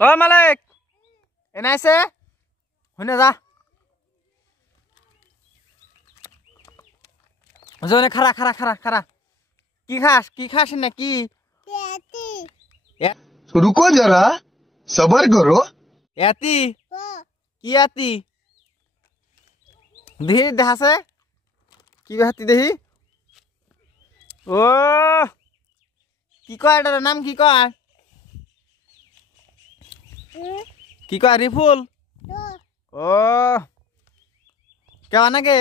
ও মালিক এনে আইছে শুনে যা জনে খারা খারা খারা খারা কি খাস না কি रुको जरा सबर करो এতি কি এতি দেহি দেখাছে কি হাতি দেহি ও কি কয় এটার নাম কি কয় রিফুল ও কেমন নাকি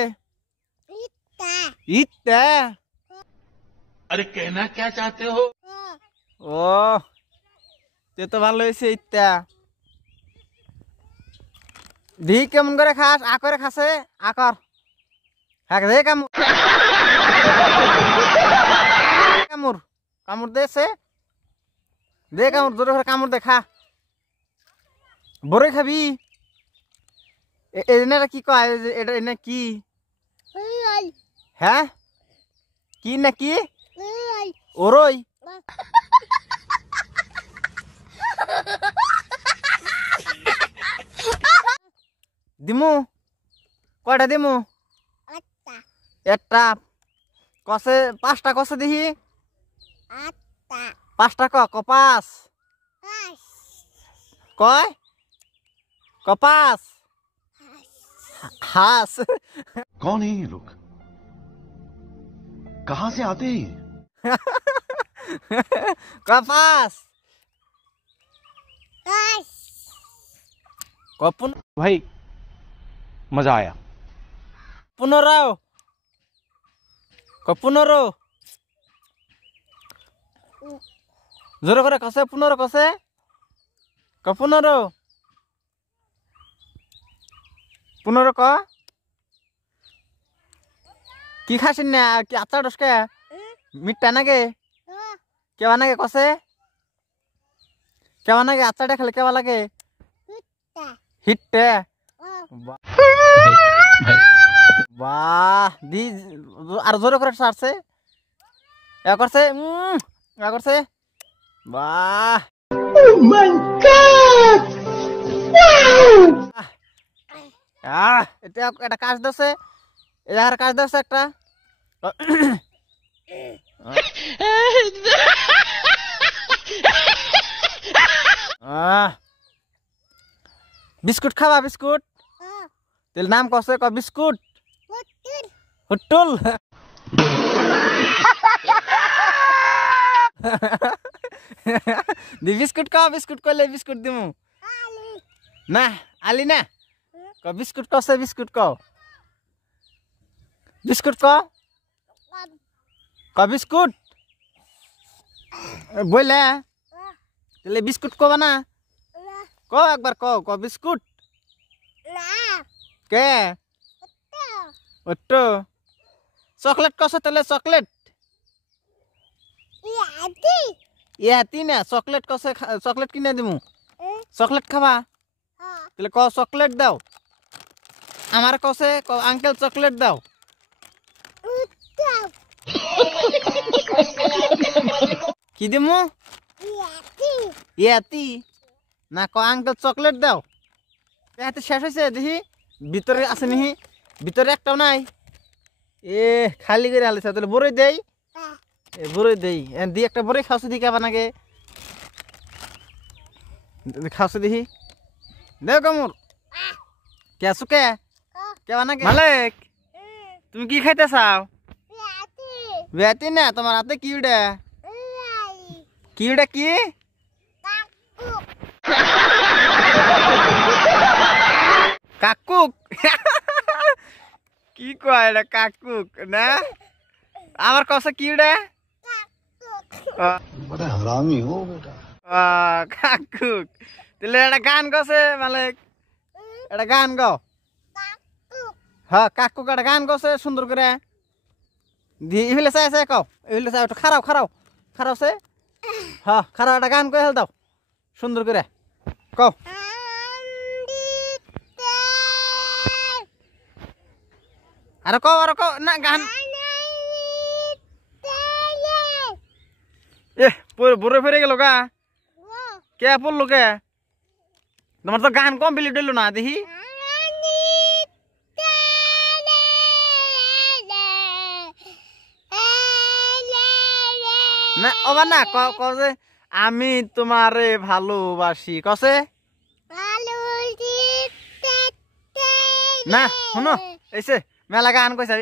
ইত্তা अरे कहना क्या चाहते हो ও তে তো ভালো হয়েছে ইত্তা দি কেমন করে খাস আকরে খাসে আকর হ্যাঁ দে কামড় কামড় কামড় দেছে দে কামড় জোরে করে কামড় দে খা বড়ই খাবি এটা কি কয় এটা এনে কি হ্যাঁ কি না কি ওরই দিমু কয়টা দিমু একটা কসে পাঁচটা কসে দেখি পাঁচটা কপাস কয় কপাস হাস कौन है ये लोग कहां से आते हैं कपास कपुन भाई मजा आया पुनराव कपुनरो जोर करे कसे पुनरो कसे कपुनरो पुनरो क কি খাসিন না কি আচার ডসকে মিঠা নাকি কেবা নাকি কসে কেবা নাকি আচারটা খেলে কেবা লাগে হিটে বাহ দি আর জোরে করে ছাড়ছে এ করছে বাহ ও মাই গড ওয়াও এটা একটা কাজ দছে এর কাজ দছে একটা बिस्कुट खावा बिस्कुट तेल नाम कसे क बिस्कुट हुट्टुल दि बिस्कुट को ले बिस्कुट दिमु ना आली ना क बिस्कुट कसे बिस्कुट क बिस्कुट बोले तेले बिस्कुट को बना को एक बार को बिस्कुट के ओट्टो चॉकलेट कसे तेले चॉकलेट याती ना चॉकलेट कसे चॉकलेट किने दिमु चॉकलेट खावा तेले को चॉकलेट दाओ हमारे कसे को अंकल चॉकलेट दाओ কি দিমু ইয়াতি না ক আঙ্কেল চকলেট দাও এতে শেষ হইছে দেখি ভিতরে আছে নিহি ভিতরে একটাও নাই এ খালি করে আলিছে তাহলে বড়ই দেই এ বড়ই দেই এন দি একটা বড়ই খাওছে দি কেবা নাগে খাওছে দেখি দেও কামুর কে সুকে কেবা নাগে মালিক তুমি কি খাইতে চাও বেতি না তোমার হাতে কি উড়ে কি উড়ে কি কাকুক কি কয় এটা কাকুক না আমার কসে কি উড়ে बड़ा हरामी हो बेटा কাকুক তাহলে একটা গান গছে মালিক একটা গান গাও হ্যাঁ কাকুক একটা গান গছে সুন্দর করে দি ইহিলে চাই চাই কও ইহিলে চাই একটু খারাও সে হ্যাঁ খারাপ একটা গান কয়ে হেল দাও সুন্দর করে কও আর কও না গান এ বড় ফেরে গেল গা কে পড়লো কে তোমার তো গান কমপ্লিট হইলো না দেখি না ওবার না ক যে আমি তোমারে ভালোবাসি কসে না শুনো এইসে মেলা গান কইছে